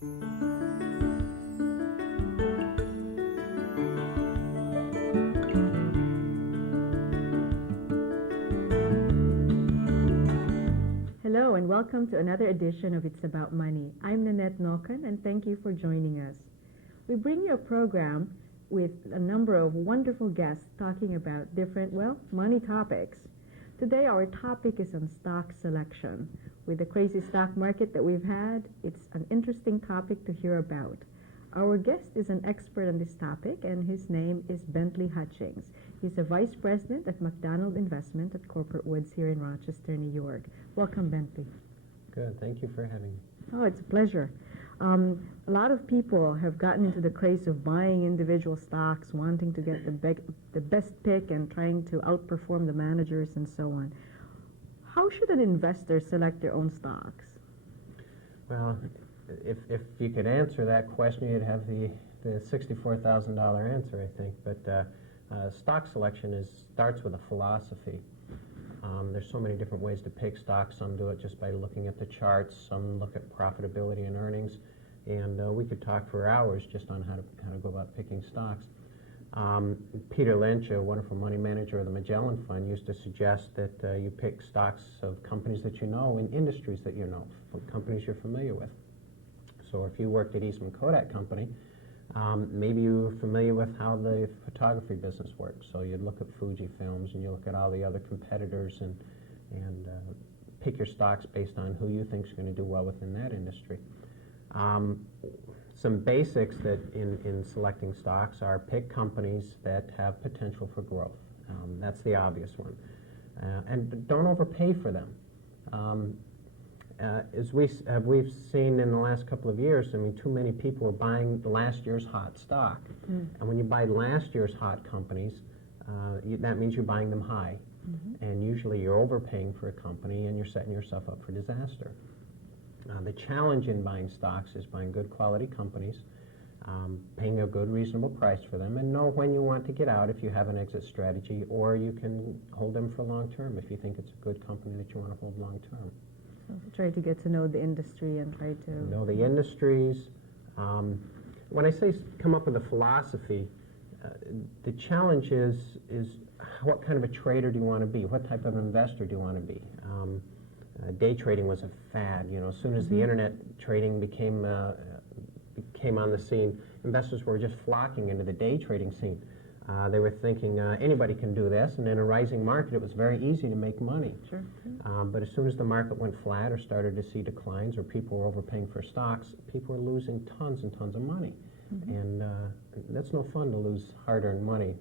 Hello and welcome to another edition of It's About Money. I'm Nanette Nokan and thank you for joining us. We bring you a program with a number of wonderful guests talking about different, money topics. Today our topic is on stock selection. With the crazy stock market that we've had, it's an interesting topic to hear about. Our guest is an expert on this topic and his name is Bentley Hutchings. He's a vice president at McDonald Investment at Corporate Woods here in Rochester, New York. Welcome, Bentley. Good. Thank you for having me. Oh, it's a pleasure. A lot of people have gotten into the craze of buying individual stocks, wanting to get the best pick and trying to outperform the managers and so on. How should an investor select their own stocks? Well, if you could answer that question, you'd have the $64,000 answer, I think. But stock selection starts with a philosophy. There's so many different ways to pick stocks. Some do it just by looking at the charts. Some look at profitability and earnings. And we could talk for hours just on how to go about picking stocks. Peter Lynch, a wonderful money manager of the Magellan Fund, used to suggest that you pick stocks of companies that you know in industries that you know, companies you're familiar with. So if you worked at Eastman Kodak Company, maybe you were familiar with how the photography business works. So you'd look at Fuji Films and you look at all the other competitors and pick your stocks based on who you think is going to do well within that industry. Some basics that in selecting stocks are pick companies that have potential for growth. That's the obvious one. And don't overpay for them. As we've seen in the last couple of years, I mean, too many people are buying last year's hot stock. And when you buy last year's hot companies, that means you're buying them high. And usually you're overpaying for a company and you're setting yourself up for disaster. The challenge in buying stocks is buying good quality companies, paying a good reasonable price for them, and know when you want to get out if you have an exit strategy, or you can hold them for long term if you think it's a good company that you want to hold long term. So try to get to know the industry and try to know the industries. When I say come up with a philosophy, the challenge is what kind of a trader do you want to be? What type of investor do you want to be? Day trading was a fad. You know, as soon as the internet trading became on the scene, investors were just flocking into the day trading scene. They were thinking anybody can do this, and in a rising market, it was very easy to make money. Sure. But as soon as the market went flat or started to see declines, or people were overpaying for stocks, people were losing tons and tons of money, and that's no fun to lose hard-earned money,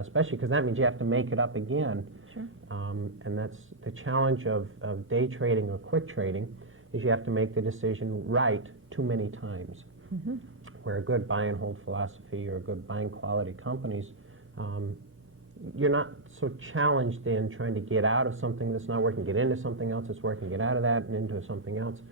especially because that means you have to make it up again. Sure. And that's the challenge of day trading or quick trading, is you have to make the decision right too many times. Where a good buy and hold philosophy or good buying quality companies, you're not so challenged in trying to get out of something that's not working, get into something else that's working, get out of that and into something else.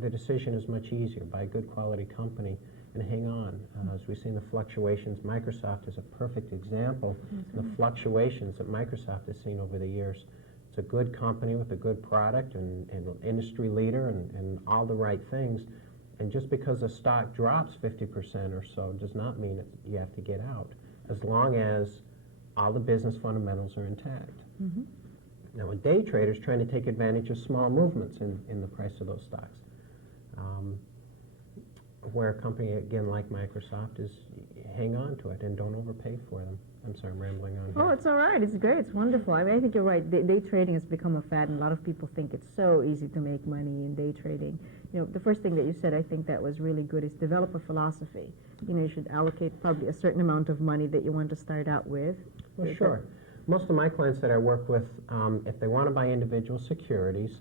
The decision is much easier. Buy a good quality company and hang on. As we've seen the fluctuations, Microsoft is a perfect example. The fluctuations that Microsoft has seen over the years. It's a good company with a good product and an industry leader and all the right things. And just because a stock drops 50% or so does not mean that you have to get out, as long as all the business fundamentals are intact. Now, a day trader is trying to take advantage of small movements in the price of those stocks. Where a company, again, like Microsoft, is hang on to it and don't overpay for them. I'm sorry, I'm rambling on here. Oh, it's all right. It's great. It's wonderful. I mean, I think you're right. Day trading has become a fad, and a lot of people think it's so easy to make money in day trading. You know, the first thing that you said, I think that was really good, is develop a philosophy. You know, you should allocate probably a certain amount of money that you want to start out with. Well, sure. Most of my clients that I work with, if they want to buy individual securities,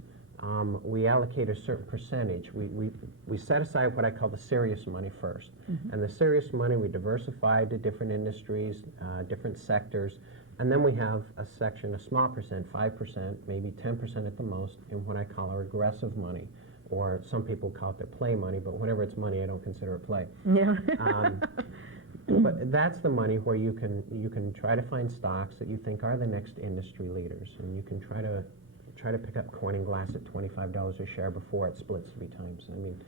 we allocate a certain percentage. We set aside what I call the serious money first. And the serious money we diversify to different industries, different sectors, and then we have a section, a small percent, 5%, maybe 10% at the most, in what I call our aggressive money, or some people call it their play money, but whenever it's money, I don't consider it play. Yeah. But that's the money where you can try to find stocks that you think are the next industry leaders, and you can try to pick up Corning Glass at $25 a share before it splits 3 times. I mean,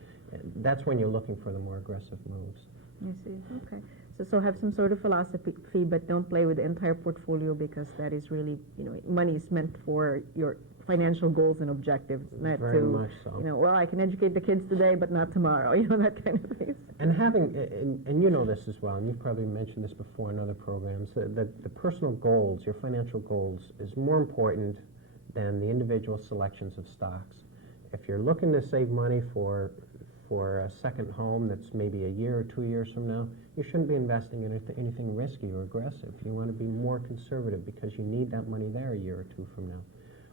that's when you're looking for the more aggressive moves. I see. Okay. So have some sort of philosophy, but don't play with the entire portfolio, because that is really, money is meant for your financial goals and objectives, not Very to, much so. Well, I can educate the kids today, but not tomorrow, that kind of thing. And having, and you know this as well, and you've probably mentioned this before in other programs, that the personal goals, your financial goals, is more important than the individual selections of stocks. If you're looking to save money for a second home that's maybe a year or 2 years from now, you shouldn't be investing in anything risky or aggressive. You want to be more conservative because you need that money there a year or two from now.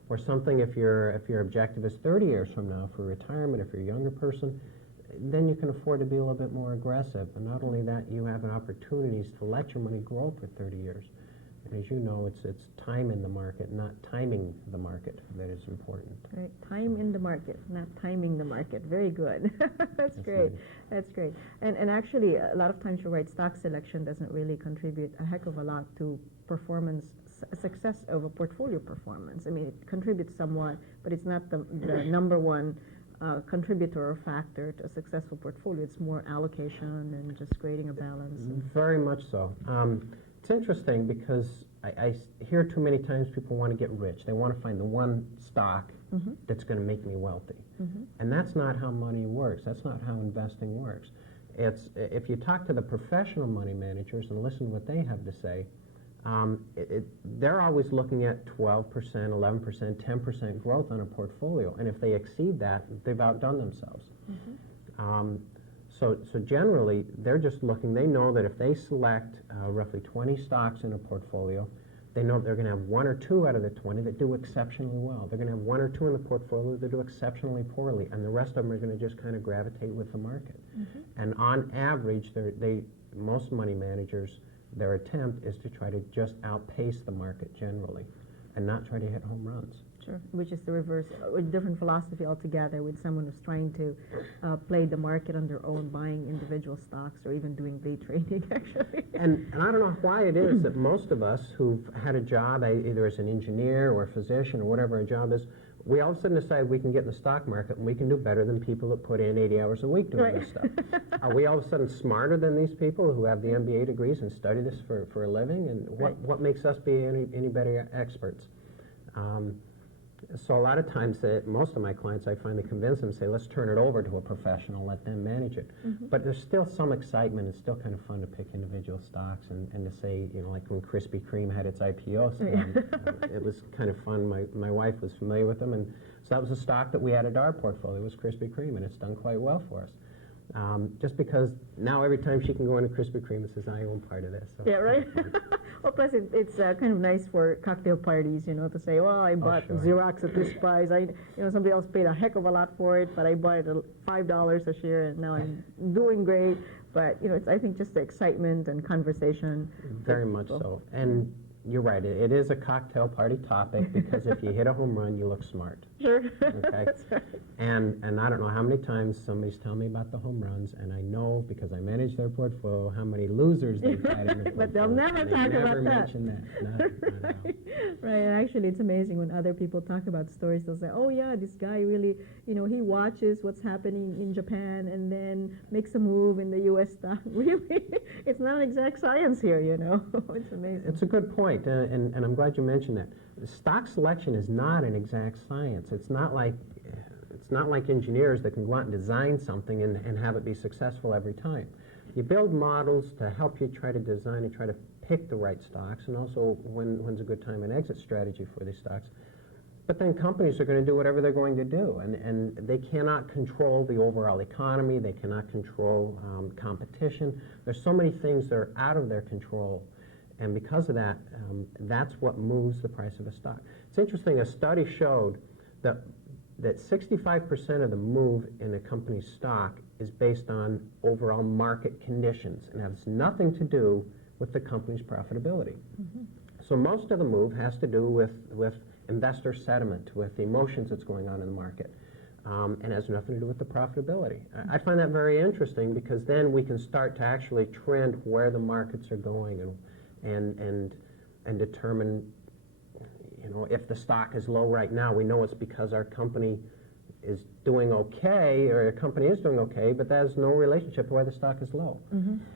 Or something, if your objective is 30 years from now for retirement, if you're a younger person, then you can afford to be a little bit more aggressive. And not only that, you have an opportunities to let your money grow for 30 years. And as you know, it's time in the market, not timing the market, that is important. Right, time in the market, not timing the market. Very good. That's great. That's great. And actually, a lot of times you're right, stock selection doesn't really contribute a heck of a lot to performance, success of a portfolio performance. I mean, it contributes somewhat, but it's not the number one contributor or factor to a successful portfolio. It's more allocation and just creating a balance. Very much so. It's interesting because I hear too many times people want to get rich. They want to find the one stock that's going to make me wealthy. And that's not how money works. That's not how investing works. If you talk to the professional money managers and listen to what they have to say, they're always looking at 12%, 11%, 10% growth on a portfolio. And if they exceed that, they've outdone themselves. So generally, they're just looking. They know that if they select roughly 20 stocks in a portfolio, they know they're going to have 1 or 2 out of the 20 that do exceptionally well. They're going to have 1 or 2 in the portfolio that do exceptionally poorly, and the rest of them are going to just kind of gravitate with the market. And on average, most money managers, their attempt is to try to just outpace the market generally and not try to hit home runs. Sure, which is the reverse, a different philosophy altogether with someone who's trying to play the market on their own, buying individual stocks or even doing day trading, actually. And I don't know why it is that most of us who've had a job, either as an engineer or a physician or whatever our job is, we all of a sudden decide we can get in the stock market and we can do better than people that put in 80 hours a week doing this stuff. Are we all of a sudden smarter than these people who have the MBA degrees and study this for a living? And what makes us be any better experts? So a lot of times, most of my clients, I finally convince them, say, let's turn it over to a professional, let them manage it. But there's still some excitement. It's still kind of fun to pick individual stocks and to say, like when Krispy Kreme had its IPO, it was kind of fun. My wife was familiar with them, and so that was a stock that we added to our portfolio, was Krispy Kreme, and it's done quite well for us. Just because now every time she can go into Krispy Kreme, it says, I own part of this. So yeah, right? Well, plus it's kind of nice for cocktail parties, to say, well, I bought Xerox at this price. Somebody else paid a heck of a lot for it, but I bought it at $5 a share, and now I'm doing great. But, it's, I think, just the excitement and conversation. Very much so. And you're right. It is a cocktail party topic because if you hit a home run, you look smart. Sure. Okay. That's right. And I don't know how many times somebody's telling me about the home runs, and I know because I manage their portfolio how many losers they've had in their portfolio. But they'll never talk about that. Never mention that. Not at all. Right. And actually, it's amazing when other people talk about stories. They'll say, "Oh yeah, this guy really, he watches what's happening in Japan and then makes a move in the U.S. stock." Really, it's not an exact science here. It's amazing. It's a good point, and I'm glad you mentioned that. Stock selection is not an exact science. It's not like engineers that can go out and design something and have it be successful every time. You build models to help you try to design and try to pick the right stocks, and also when's a good time and exit strategy for these stocks. But then companies are going to do whatever they're going to do, and they cannot control the overall economy. They cannot control competition. There's so many things that are out of their control. And because of that, that's what moves the price of a stock. It's interesting, a study showed that 65% of the move in a company's stock is based on overall market conditions and has nothing to do with the company's profitability. So most of the move has to do with investor sentiment, with the emotions that's going on in the market, and has nothing to do with the profitability. I find that very interesting because then we can start to actually trend where the markets are going and determine, if the stock is low right now, we know it's because our company is doing okay, or a company is doing okay, but that has no relationship to why the stock is low.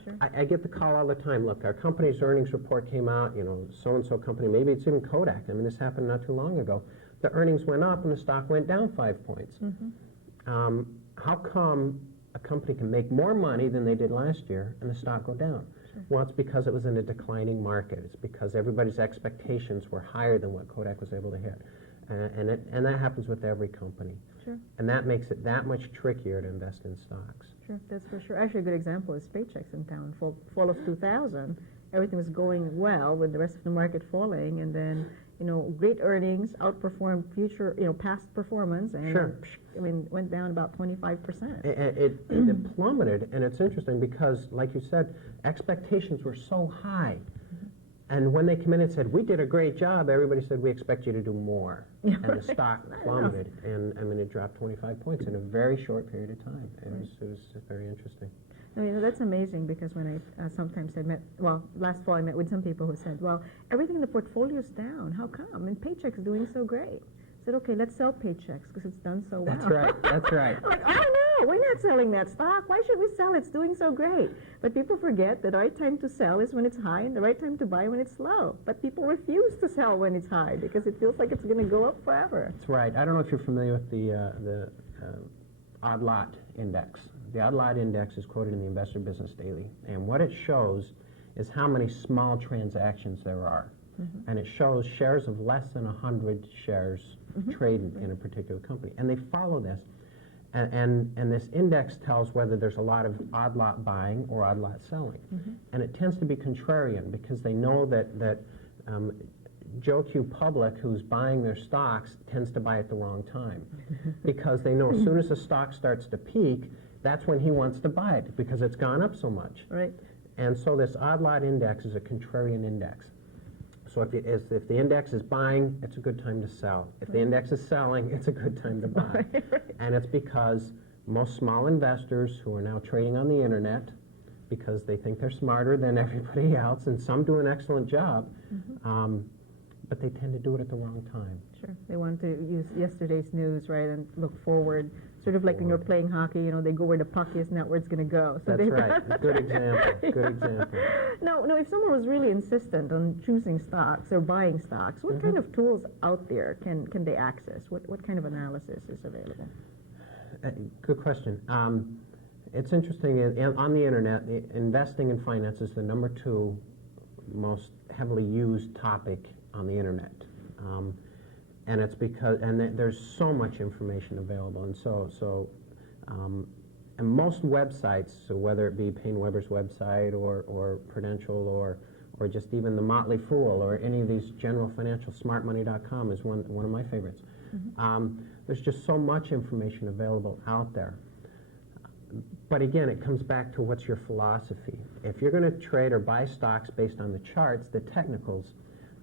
Sure. I get the call all the time. Look, our company's earnings report came out, so-and-so company, maybe it's even Kodak. I mean, this happened not too long ago. The earnings went up and the stock went down 5 points. How come a company can make more money than they did last year and the stock go down? Sure. Well, it's because it was in a declining market. It's because everybody's expectations were higher than what Kodak was able to hit. And that happens with every company. Sure. And that makes it that much trickier to invest in stocks. Sure, that's for sure. Actually, a good example is Paychecks in town. Fall of 2000, everything was going well with the rest of the market falling, and then great earnings outperformed future past performance, and Sure. Went down about 25%. It plummeted, and it's interesting because, like you said, expectations were so high. And when they come in and said, we did a great job, everybody said, we expect you to do more. And the stock plummeted, and it dropped 25 points in a very short period of time. It was very interesting. No, that's amazing, because when I sometimes last fall I met with some people who said, well, everything in the portfolio is down. How come? And Paycheck's doing so great. I said, okay, let's sell Paychecks because it's done so well. That's right, that's right. I'm like, oh no, we're not selling that stock. Why should we sell? It's doing so great. But people forget that the right time to sell is when it's high and the right time to buy when it's low. But people refuse to sell when it's high because it feels like it's going to go up forever. That's right. I don't know if you're familiar with the odd lot index. The odd lot index is quoted in the Investor Business Daily. And what it shows is how many small transactions there are. And it shows shares of less than 100 shares traded in a particular company. And they follow this. And this index tells whether there's a lot of odd lot buying or odd lot selling. And it tends to be contrarian because they know that Joe Q. Public, who's buying their stocks, tends to buy at the wrong time. Because they know as soon as the stock starts to peak, that's when he wants to buy it because it's gone up so much. Right. And so this odd lot index is a contrarian index. So if the index is buying, it's a good time to sell. If the index is selling, it's a good time to buy. And it's because most small investors who are now trading on the internet, because they think they're smarter than everybody else, and some do an excellent job, but they tend to do it at the wrong time. Sure. They want to use yesterday's news, right, and look forward. Sort of like when you're playing hockey, they go where the puck is, not where it's going to go. So that's right. Good example. Good example. No, if someone was really insistent on choosing stocks or buying stocks, what kind of tools out there can they access? What kind of analysis is available? Good question. It's interesting. On the internet, investing in finance is the number 2 most heavily used topic on the internet. And it's because, there's so much information available, and most websites, so whether it be Payne Weber's website or Prudential or just even the Motley Fool or any of these general financial, smartmoney.com is one of my favorites. There's just so much information available out there. But again, it comes back to what's your philosophy. If you're going to trade or buy stocks based on the charts, the technicals,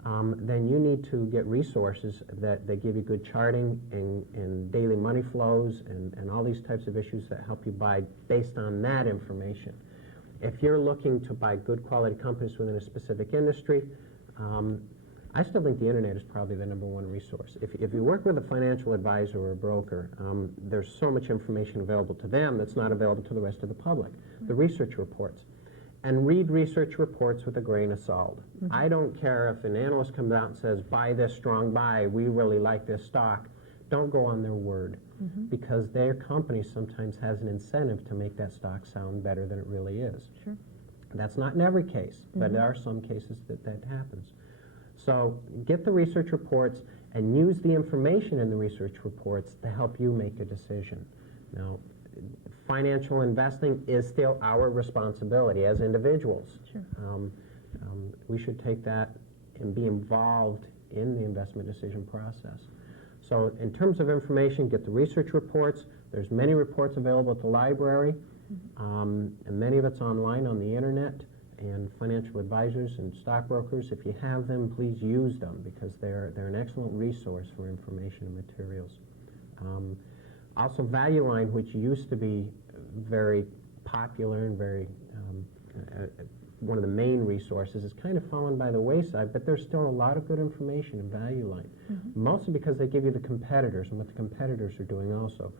then you need to get resources that give you good charting and daily money flows and all these types of issues that help you buy based on that information. If you're looking to buy good quality companies within a specific industry, I still think the internet is probably the number 1 resource. If you work with a financial advisor or a broker, there's so much information available to them that's not available to the rest of the public. The research reports. And read research reports with a grain of salt. I don't care if an analyst comes out and says, buy this strong buy, we really like this stock. Don't go on their word, because their company sometimes has an incentive to make that stock sound better than it really is. Sure. That's not in every case, but there are some cases that happens. So get the research reports and use the information in the research reports to help you make a decision. Now, financial investing is still our responsibility as individuals. Sure. We should take that and be involved in the investment decision process. So in terms of information, get the research reports. There's many reports available at the library, and many of it's online on the internet. And financial advisors and stockbrokers, if you have them, please use them because they're an excellent resource for information and materials. Also, Value Line, which used to be very popular and very one of the main resources, has kind of fallen by the wayside, but there's still a lot of good information in Value Line, mostly because they give you the competitors and what the competitors are doing also.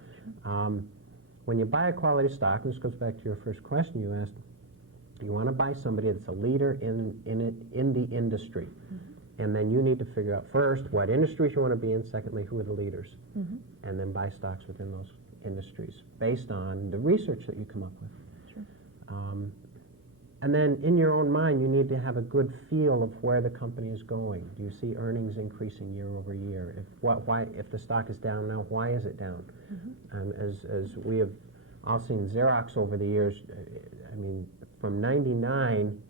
When you buy a quality stock, and this goes back to your first question you asked, you want to buy somebody that's a leader in the industry. And then you need to figure out first what industries you want to be in, secondly, who are the leaders, and then buy stocks within those industries based on the research that you come up with. And then in your own mind, you need to have a good feel of where the company is going. Do you see earnings increasing year over year? If the stock is down now, why is it down? As we have all seen Xerox over the years, I mean, from '99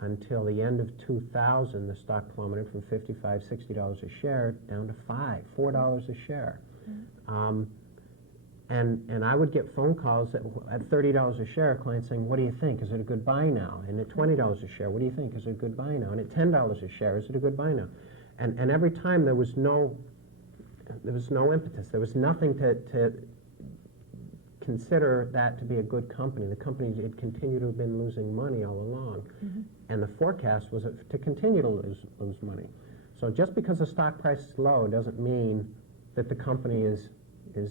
until the end of 2000, the stock plummeted from $55, $60 a share down to $4 a share. And I would get phone calls at $30 a share, clients saying, what do you think? Is it a good buy now? And at $20 a share, what do you think? Is it a good buy now? And at $10 a share, is it a good buy now? And every time there was no impetus. There was nothing to consider that to be a good company. The company had continued to have been losing money all along. And the forecast was to continue to lose money. So just because the stock price is low doesn't mean that the company is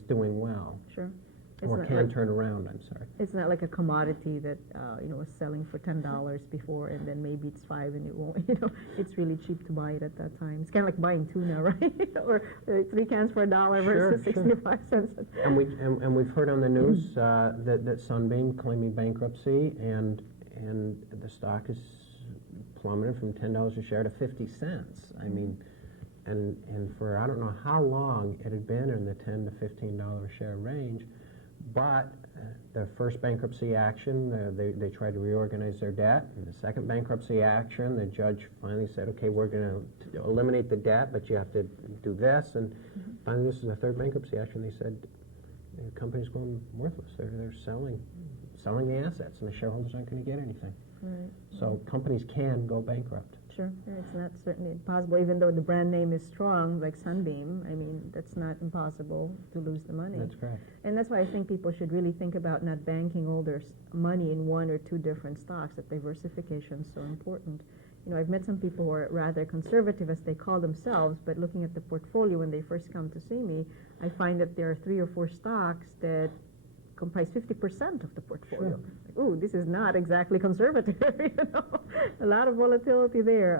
doing well. Sure. Or can turn around, I'm sorry. It's not like a commodity that was selling for $10 before, and then maybe it's $5 and it won't. It's really cheap to buy it at that time. It's kind of like buying tuna, right? Or 3 cans for $1 versus 65 cents. And we've heard on the news that Sunbeam claiming bankruptcy, and the stock is plummeted from $10 a share to 50 cents. I mean. And for I don't know how long it had been in the $10 to $15 a share range, but the first bankruptcy action, they tried to reorganize their debt. In the second bankruptcy action, the judge finally said, okay, we're going to eliminate the debt, but you have to do this. And finally, this is the third bankruptcy action. They said the company's going worthless. They're selling the assets, and the shareholders aren't going to get anything. Right. So companies can go bankrupt. Sure, it's not certainly possible, even though the brand name is strong, like Sunbeam. I mean, that's not impossible to lose the money. That's correct. And that's why I think people should really think about not banking all their money in 1 or 2 different stocks, that diversification is so important. I've met some people who are rather conservative, as they call themselves, but looking at the portfolio when they first come to see me, I find that there are 3 or 4 stocks that comprise 50% of the portfolio. Sure. Ooh, this is not exactly conservative. A lot of volatility there,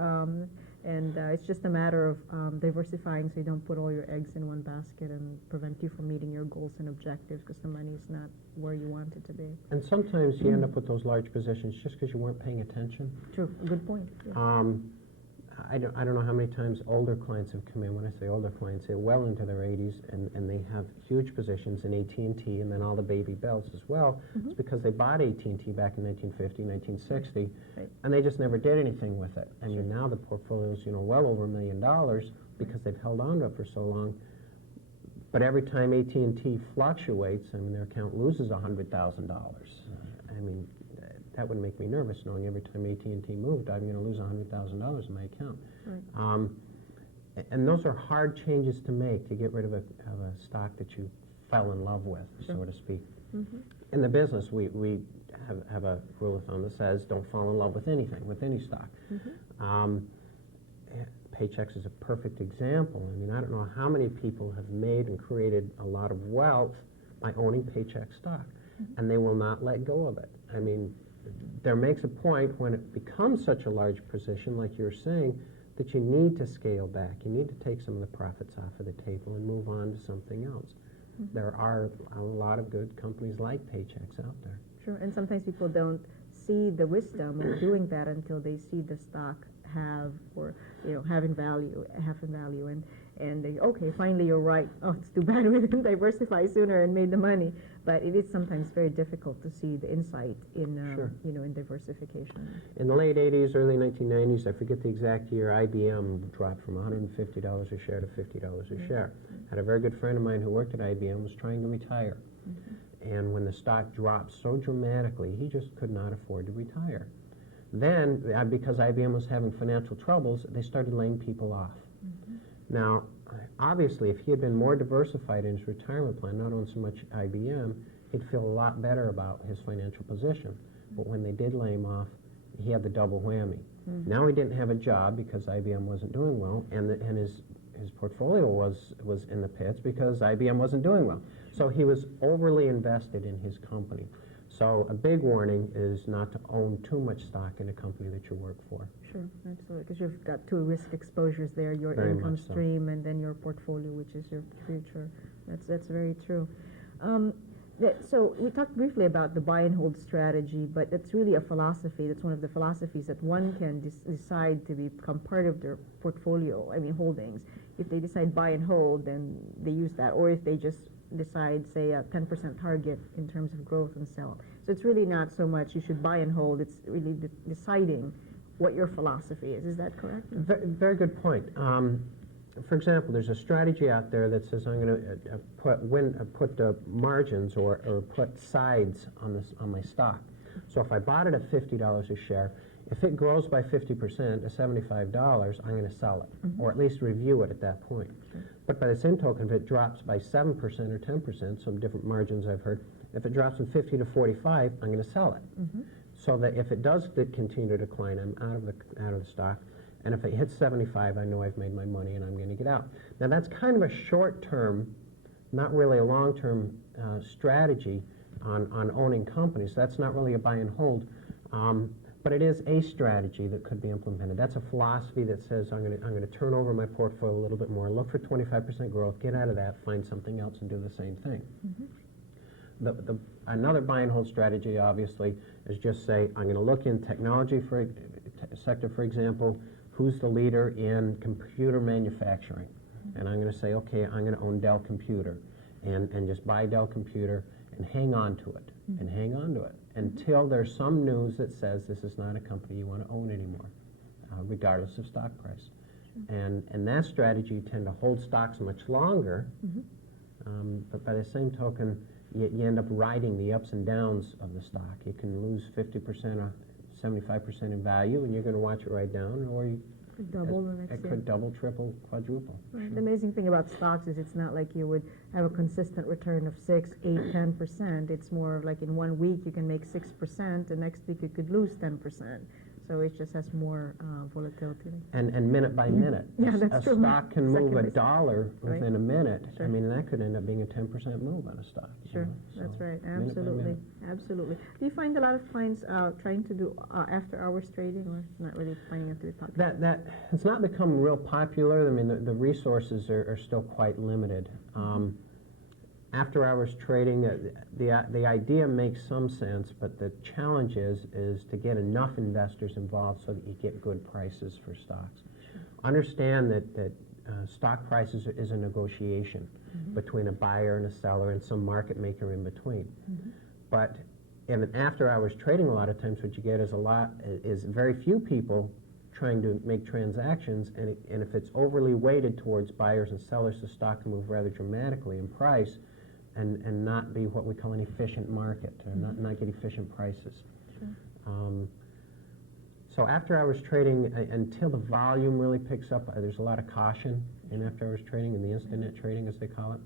and it's just a matter of diversifying, so you don't put all your eggs in one basket and prevent you from meeting your goals and objectives because the money is not where you want it to be. And sometimes you end up with those large positions just because you weren't paying attention. True, a good point. Yeah. I don't know how many times older clients have come in. When I say older clients, they're well into their 80s, and they have huge positions in AT&T and then all the baby bells as well. It's because they bought AT&T back in 1950, 1960, and they just never did anything with it. I mean, now the portfolio's well over $1 million because they've held on to it for so long. But every time AT&T fluctuates, I mean, their account loses $100,000. I mean, that would make me nervous, knowing every time AT&T moved, I'm going to lose $100,000 in my account. Right. And those are hard changes to make, to get rid of a stock that you fell in love with, so to speak. In the business, we have a rule of thumb that says don't fall in love with anything, with any stock. Paychex is a perfect example. I mean, I don't know how many people have made and created a lot of wealth by owning Paychex stock, and they will not let go of it. I mean, there makes a point when it becomes such a large position, like you're saying, that you need to scale back. You need to take some of the profits off of the table and move on to something else. There are a lot of good companies like Paychex out there. Sure, and sometimes people don't see the wisdom of doing that until they see the stock have value, and they, okay, finally you're right. Oh, it's too bad we didn't diversify sooner and made the money. But it is sometimes very difficult to see the insight in, in diversification. In the late 80s, early 1990s, I forget the exact year, IBM dropped from $150 a share to $50 a share. Had a very good friend of mine who worked at IBM, was trying to retire. And when the stock dropped so dramatically, he just could not afford to retire. Then, because IBM was having financial troubles, they started laying people off. Now, obviously, if he had been more diversified in his retirement plan, not on so much IBM, he'd feel a lot better about his financial position. But when they did lay him off, he had the double whammy. Now he didn't have a job because IBM wasn't doing well, and his portfolio was in the pits because IBM wasn't doing well. So he was overly invested in his company. So a big warning is not to own too much stock in a company that you work for. Sure, absolutely, because you've got two risk exposures there, your Very income much so. stream and then your portfolio, which is your future. That's very true. So we talked briefly about the buy and hold strategy, but it's really a philosophy. That's one of the philosophies that one can decide to become part of their portfolio, holdings. If they decide buy and hold, then they use that, or if they just decide, say, a 10% target in terms of growth and sell. So it's really not so much you should buy and hold, it's really deciding what your philosophy is. Is that correct? Very good point. For example, there's a strategy out there that says I'm going to put margins or put sides on my stock. So if I bought it at $50 a share, if it grows by 50% to $75, I'm going to sell it, or at least review it at that point. Sure. But by the same token, if it drops by 7% or 10%, some different margins I've heard, if it drops from 50 to 45, I'm going to sell it. So that if it does continue to decline, I'm out of the stock. And if it hits 75, I know I've made my money and I'm going to get out. Now that's kind of a short-term, not really a long-term strategy on owning companies. That's not really a buy and hold, but it is a strategy that could be implemented. That's a philosophy that says I'm going to turn over my portfolio a little bit more, look for 25% growth, get out of that, find something else, and do the same thing. Another buy and hold strategy, obviously, is just say I'm going to look in technology sector, for example. Who's the leader in computer manufacturing? And I'm going to say, okay, I'm going to own Dell Computer, and just buy Dell Computer and hang on to it, and hang on to it until there's some news that says this is not a company you want to own anymore, regardless of stock price. And that strategy, you tend to hold stocks much longer, but by the same token, you end up riding the ups and downs of the stock. You can lose 50% or 75% in value, and you're going to watch it ride down, or you Could double the next it year. could double, triple, quadruple. Right. Sure. The amazing thing about stocks is it's not like you would have a consistent return of 6, 8, 10%. It's more like in 1 week you can make 6%, the next week you could lose 10%. So it just has more volatility. And minute by minute. Yeah, that's true. A stock can move Second $1 Right. within a minute. Sure. I mean, that could end up being a 10% move on a stock. Sure, So that's right. minute by Absolutely, minute. absolutely. Do you find a lot of clients trying to do after-hours trading, or not really finding it to be popular? That it's not become real popular. I mean, the resources are still quite limited. After-hours trading, the idea makes some sense, but the challenge is to get enough investors involved so that you get good prices for stocks. Sure. Understand that stock prices is a negotiation between a buyer and a seller and some market maker in between. But in an after-hours trading, a lot of times what you get is very few people trying to make transactions, and if it's overly weighted towards buyers and sellers, the stock can move rather dramatically in price and not be what we call an efficient market, or not get efficient prices. Sure. So after-hours trading, until the volume really picks up, there's a lot of caution in after-hours trading, in the instant trading, as they call it.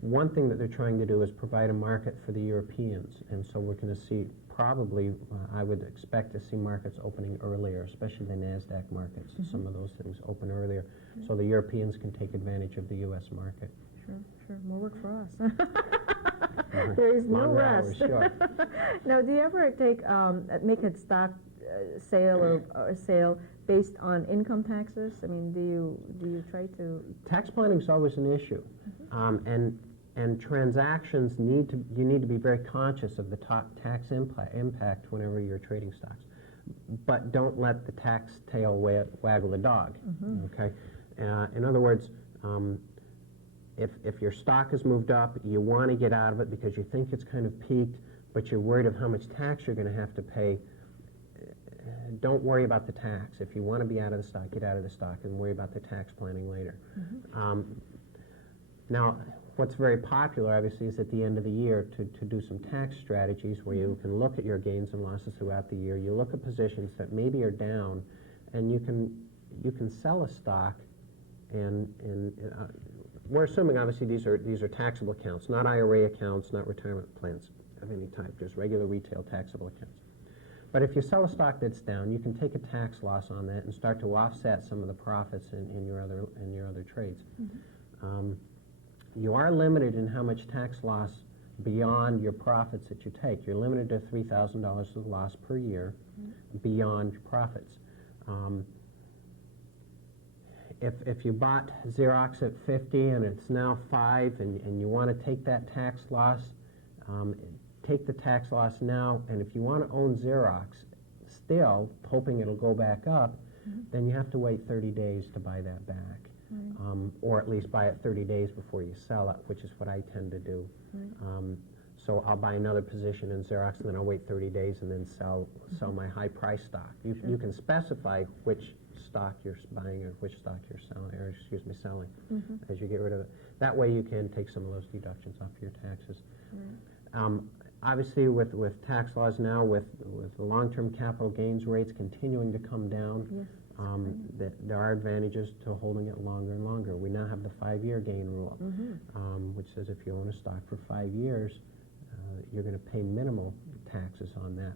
One thing that they're trying to do is provide a market for the Europeans, and so we're going to see probably, I would expect to see markets opening earlier, especially the NASDAQ markets. Some of those things open earlier, so the Europeans can take advantage of the U.S. market. Sure, sure. More work for us. There is no Longer rest. hours, sure. Now, do you ever make a stock sale or a sale based on income taxes? I mean, do you try to? Tax planning is always an issue, and transactions you need to be very conscious of the tax impact whenever you're trading stocks, but don't let the tax tail waggle the dog. Okay, in other words. If your stock has moved up, you want to get out of it because you think it's kind of peaked, but you're worried of how much tax you're going to have to pay. Don't worry about the tax. If you want to be out of the stock, get out of the stock and worry about the tax planning later. Now, what's very popular, obviously, is at the end of the year to do some tax strategies where you can look at your gains and losses throughout the year. You look at positions that maybe are down, and you can sell a stock and we're assuming, obviously, these are taxable accounts, not IRA accounts, not retirement plans of any type, just regular retail taxable accounts. But if you sell a stock that's down, you can take a tax loss on that and start to offset some of the profits in your other trades. You are limited in how much tax loss beyond your profits that you take. You're limited to $3,000 of loss per year beyond your profits. If you bought Xerox at 50 and it's now 5 and you want to take that tax loss, take the tax loss now, and if you want to own Xerox still, hoping it'll go back up, then you have to wait 30 days to buy that back. Or at least buy it 30 days before you sell it, which is what I tend to do. So I'll buy another position in Xerox, and then I'll wait 30 days and then sell my high-price stock. You can specify which stock you're buying or which stock you're selling, selling as you get rid of it. That way you can take some of those deductions off your taxes. Obviously, with tax laws now, with the long-term capital gains rates continuing to come down, there are advantages to holding it longer and longer. We now have the 5-year gain rule, which says if you own a stock for 5 years, you're going to pay minimal taxes on that.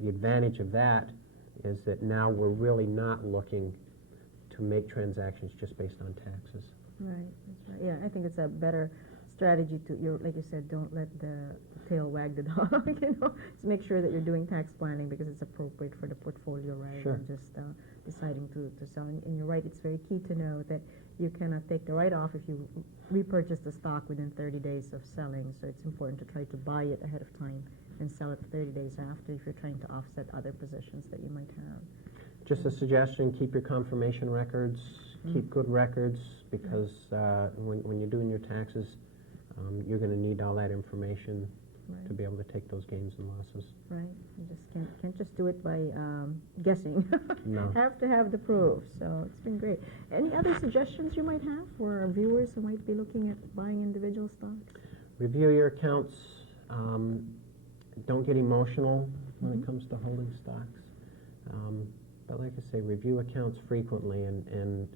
The advantage of that is that now we're really not looking to make transactions just based on taxes. Right, that's right. Yeah, I think it's a better strategy to, like you said, don't let the tail wag the dog, Just make sure that you're doing tax planning because it's appropriate for the portfolio, right? Sure. And just deciding to sell. And you're right, it's very key to know that you cannot take the write-off if you repurchase the stock within 30 days of selling. So it's important to try to buy it ahead of time and sell it 30 days after if you're trying to offset other positions that you might have. Just a suggestion, keep your confirmation records, keep good records, because when you're doing your taxes, you're going to need all that information to be able to take those gains and losses. Right. You just can't just do it by guessing. No. Have to have the proof. So it's been great. Any other suggestions you might have for our viewers who might be looking at buying individual stocks? Review your accounts. Don't get emotional when it comes to holding stocks. But like I say, review accounts frequently and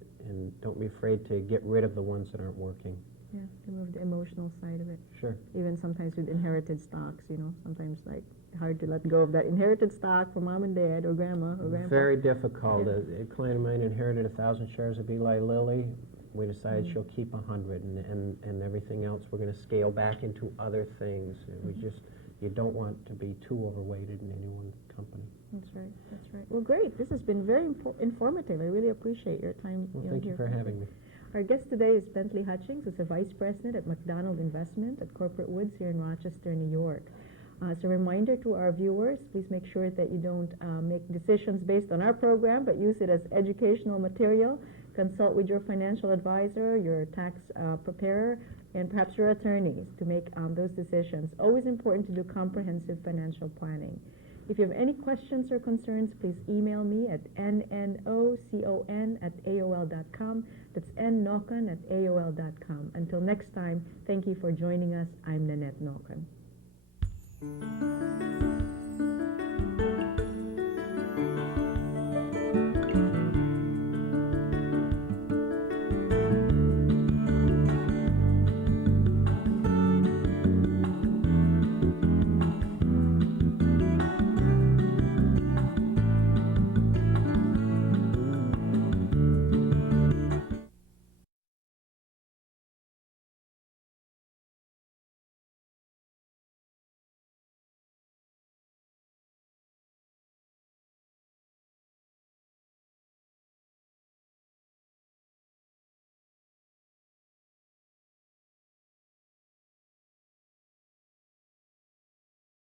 don't be afraid to get rid of the ones that aren't working. Yeah, remove the emotional side of it. Sure. Even sometimes with inherited stocks, sometimes like hard to let go of that inherited stock from mom and dad or grandma or grandpa. Very difficult. A client of mine inherited 1,000 shares of Eli Lilly. We decided she'll keep 100 and everything else we're going to scale back into other things. You don't want to be too overweighted in any one company. That's right, that's right. Well, great. This has been very informative. I really appreciate your time. Well, thank you for having me. Our guest today is Bentley Hutchings, who's a vice president at McDonald Investment at Corporate Woods here in Rochester, New York. As a reminder to our viewers, please make sure that you don't make decisions based on our program, but use it as educational material. Consult with your financial advisor, your tax preparer, and perhaps your attorneys to make those decisions. Always important to do comprehensive financial planning. If you have any questions or concerns, please email me at nnocon@aol.com. That's nnocon@aol.com. Until next time, thank you for joining us. I'm Nanette Nocon.